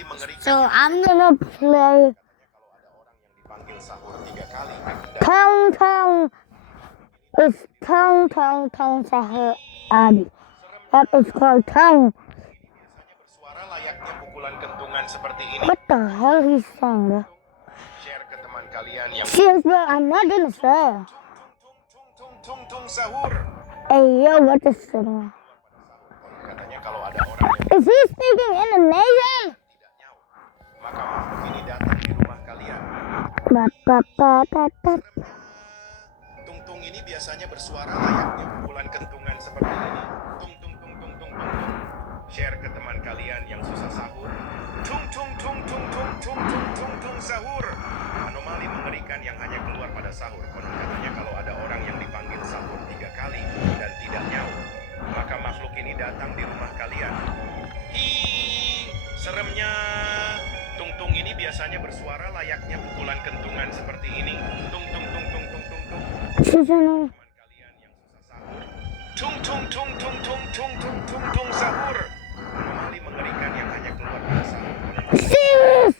Anomali mengerikan. So I'm gonna play Tong Tong. It's Tong Tong Tong Sahur Adi. That is called Tong. Bersuara layaknya pukulan kentungan seperti ini. What the hell he's saying? Share ke teman kalian yang Seriously, I'm not gonna say. tung sahur. Hey yo, what is it? Katanya kalau ada orang yang Is he speaking Indonesian? tidak nyawa, maka makhluk ini datang di rumah kalian. Tung ini biasanya bersuara layaknya pukulan kentungan seperti ini. Tung. Share ke teman kalian yang susah sahur. Tung sahur. Anomali mengerikan yang hanya keluar pada sahur. Konon katanya kalau ada orang yang dipanggil sahur 3 kali dan tidak nyaut, maka makhluk ini datang di rumah kalian. Seremnya. Tung ini biasanya bersuara layaknya pukulan kentungan seperti ini. Tung. Teman kalian yang susah sahur. Tung sahur. Anomali mengerikan yang hanya keluar pada sahur. Serious?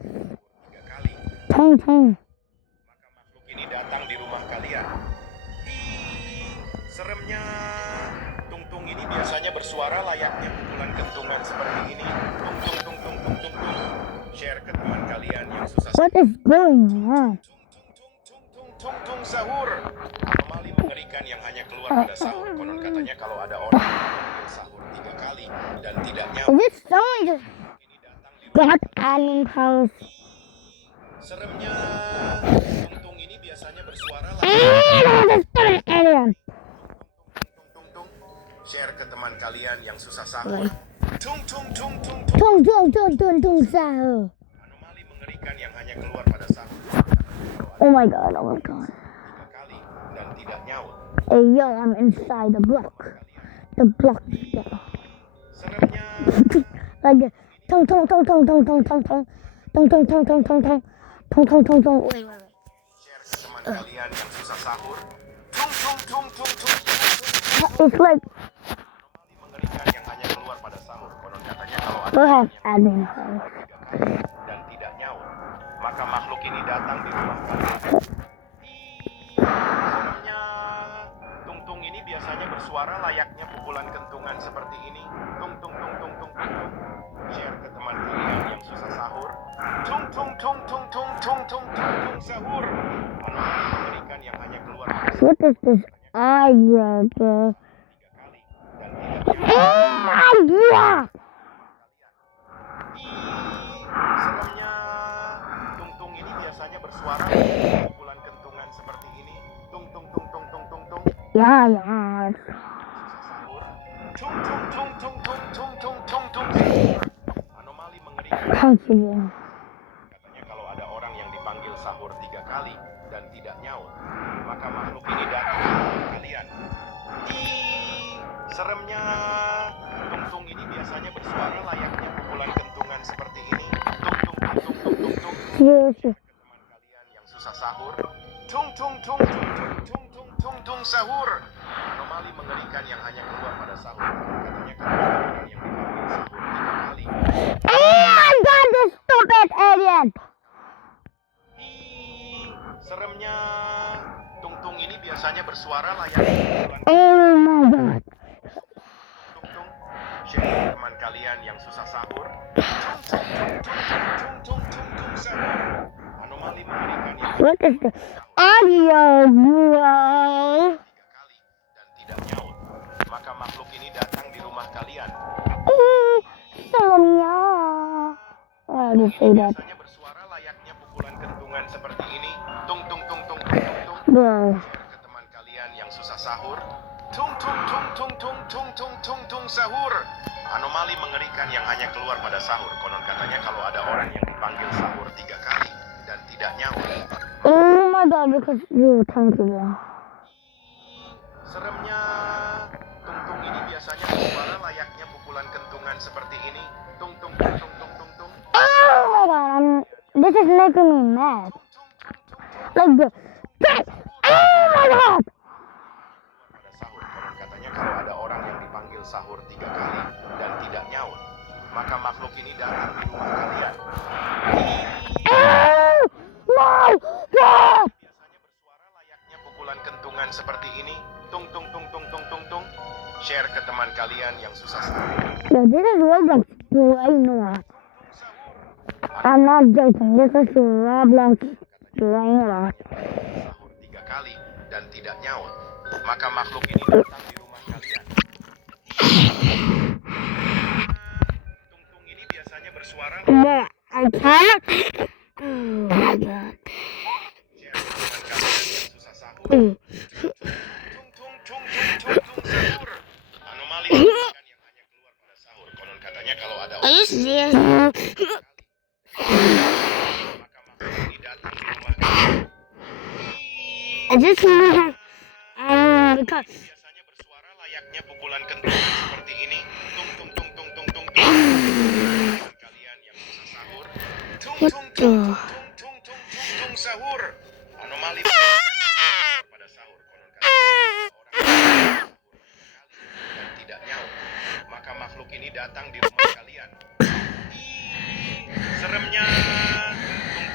3 kali. Tong. Maka makhluk ini datang di rumah kalian. Seremnya. Tung ini biasanya bersuara layaknya pukulan kentungan seperti ini. Tung. Share ke teman kalian yang susah sahur. What is going on? Tung sahur. Anomali mengerikan yang hanya keluar pada sahur. Konon katanya kalau ada orang yang memanggil sahur 3 kali dan tidak nyawa, Is it someone just ini datang di got animal house? seremnya. Tung ini biasanya bersuara Alien. tung. Share ke teman kalian yang susah sahur. Tung. Tong sahur. Anomali mengerikan yang hanya keluar pada sahur. Oh my god. 3 kali dan tidak nyaut. Hey yo, I'm inside the block. The block. Seremnya. Like tong. Wait. Share ke teman kalian yang susah sahur. Tung. It's like Anomali mengerikan yang hanya keluar pada sahur. Konon katanya kalau ada go ahead, orang admin yang house. 3 kali dan tidak nyaut, maka makhluk ini datang di rumah kalian. Seremnya. Tung ini biasanya bersuara layaknya pukulan kentungan seperti ini. Tung. Share ke teman kalian yang susah sahur. Tung sahur. Anomali mengerikan yang hanya keluar pada sahur. What is this idea? 3 kali dan tidak Idea. seremnya. Tung ini biasanya bersuara layaknya pukulan kentungan seperti ini. Tung. Yeah. Sahur. Tung. Anomali mengerikan. Thank you. Katanya kalau ada orang yang dipanggil sahur 3 kali dan tidak nyaut, maka makhluk ini datang ke rumah kalian. Seremnya. Tung ini biasanya bersuara layaknya pukulan kentungan seperti ini. Tung. Seriously. Teman kalian yang susah sahur. Tung sahur. Anomali mengerikan yang hanya keluar pada sahur. Katanya kalau ada orang yang dipanggil sahur 3 kali. Oh my god, this stupid alien. Seremnya. Tung ini biasanya bersuara layaknya pukulan Oh my god. tung. Share teman kalian yang susah sahur. Tung sahur. Anomali mengerikan yang What is the audio, bro? 3 kali dan tidak nyaut, maka makhluk ini datang di rumah kalian. Sonia. Why do you say that? Biasanya bersuara layaknya pukulan kentungan seperti ini. Tung. Bro. Share ke teman kalian yang susah sahur. Tung sahur. Anomali mengerikan yang hanya keluar pada sahur. Konon katanya kalau ada orang yang dipanggil sahur 3 kali dan tidak nyaut. Oh my god, because you thank you. Seremnya. Tung ini biasanya bersuara layaknya pukulan kentungan seperti ini. Tung. Oh my god, this is making me mad. Like this. Oh my god. Pada sahur, konon katanya kalau ada orang yang dipanggil sahur 3 kali dan tidak nyaut, maka makhluk ini datang di rumah teman kalian yang susah sahur. Yo, this is Roblox, bro. I know it. I'm not joking. This is Roblox, bro. I know it. Sahur 3 kali dan tidak nyaut, maka makhluk ini datang di rumah kalian. Tung-tung ini biasanya bersuara No, I can't. Oh my god. share ke teman kalian yang susah sahur. Mm. Tung sahur. Anomali kan yang hanya keluar pada sahur. Konon katanya kalau ada Are you serious? maka makhluk ini datang di rumah kalian. I just because Biasanya bersuara layaknya pukulan kentongan seperti ini. Tung. Kalian yang susah sahur. Tung sahur. Anomali pada sahur. Konon katanya orang dan tidak nyaut, maka makhluk ini datang di rumah kalian. Seremnya.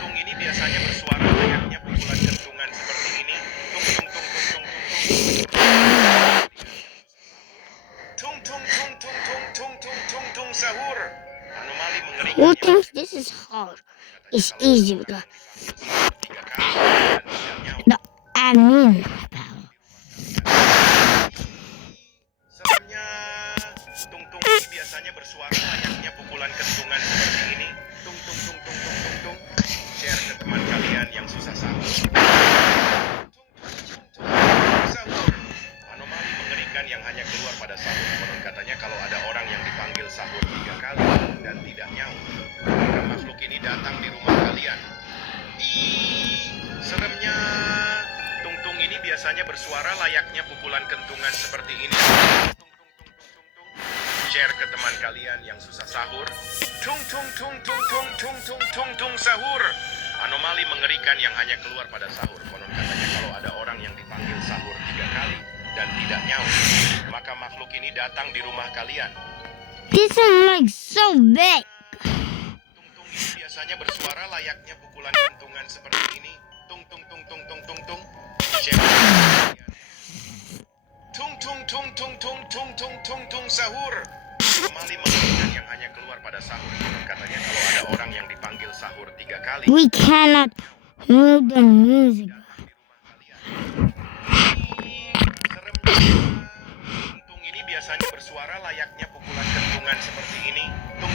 Tung ini biasanya bersuara layaknya pukulan kentungan seperti ini. Tung sahur. Anomali mengerikan. who thinks this is hard? It's easy. Tiga kali dan tidak nyaut. The admin. Seremnya. Tung ini biasanya bersuara layaknya pukulan kentungan seperti ini. Tung. Share ke teman kalian yang susah sahur. Sahur. Anomali mengerikan yang hanya keluar pada sahur. Konon katanya kalau ada orang yang dipanggil sahur 3 kali dan tidak nyaut, maka makhluk ini datang di rumah kalian. Seremnya. Tung ini biasanya bersuara layaknya pukulan kentungan seperti ini. Tung. Share ke teman kalian yang susah sahur. Tung sahur. Anomali mengerikan yang hanya keluar pada sahur. Konon katanya kalau ada orang yang dipanggil sahur 3 kali dan tidak nyaut, maka makhluk ini datang di rumah kalian. This is like so big. Tung ini biasanya bersuara layaknya pukulan kentungan seperti ini. Tung. Share ke teman kalian. Tung sahur. Anomali mengerikan yang hanya keluar pada sahur. Konon katanya kalau ada orang yang dipanggil sahur 3 kali We cannot move the music. datang di rumah kalian. Seremnya. Tung ini biasanya bersuara layaknya pukulan kentungan seperti ini. Tung.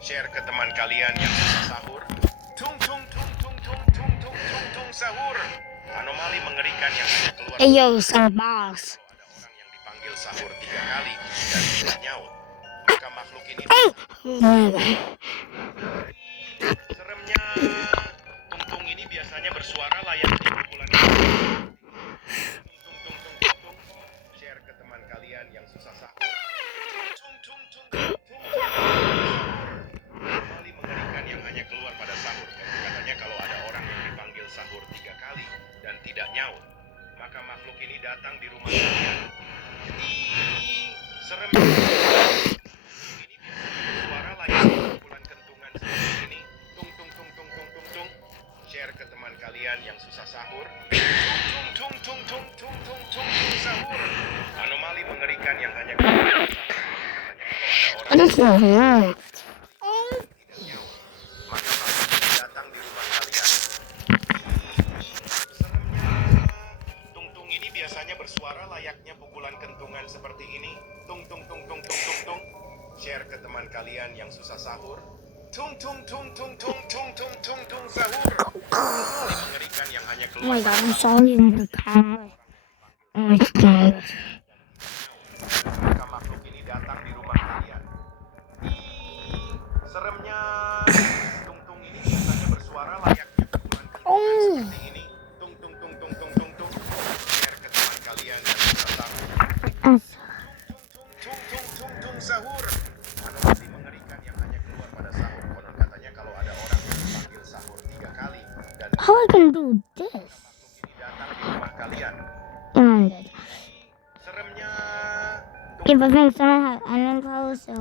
Share ke teman kalian yang susah sahur. Tung sahur. Anomali mengerikan yang hanya keluar Hey yo, some boss. kalau ada orang yang dipanggil sahur 3 kali dan tidak nyaut, maka makhluk ini seremnya. Tung ini biasanya bersuara layaknya pukulan kentungan. Tung. Share ke teman kalian yang susah sahur. Tung. Anomali mengerikan yang hanya keluar pada sahur. Katanya kalau ada orang yang dipanggil sahur 3 kali dan tidak nyaut, maka makhluk ini datang di rumah kalian. Seremnya. Ini biasanya bersuara layaknya pukulan kentungan seperti ini. Tung. Share ke teman kalian yang susah sahur. Tung sahur. Anomali mengerikan yang hanya keluar. Katanya kalau ada orang What is that? tidak nyaut, maka makhluk ini datang di rumah kalian. Seremnya. Tung ini biasanya bersuara layaknya pukulan kentungan seperti ini. Tung. Share ke teman kalian yang susah sahur. Tung sahur. Mengerikan yang hanya Oh my keluar. god, I'm sorry in the car. Oh my god. Maka makhluk ini datang di rumah kalian. Seremnya. Tung ini biasanya bersuara layaknya pukulan kentungan seperti ini. Tung. Share ke teman kalian yang susah sahur. Tung sahur. Anomali mengerikan yang hanya keluar pada sahur. Konon katanya kalau ada orang yang dipanggil sahur 3 kali dan How I can do this? makhluk ini datang di rumah kalian. And Seremnya. if I think someone has an power, so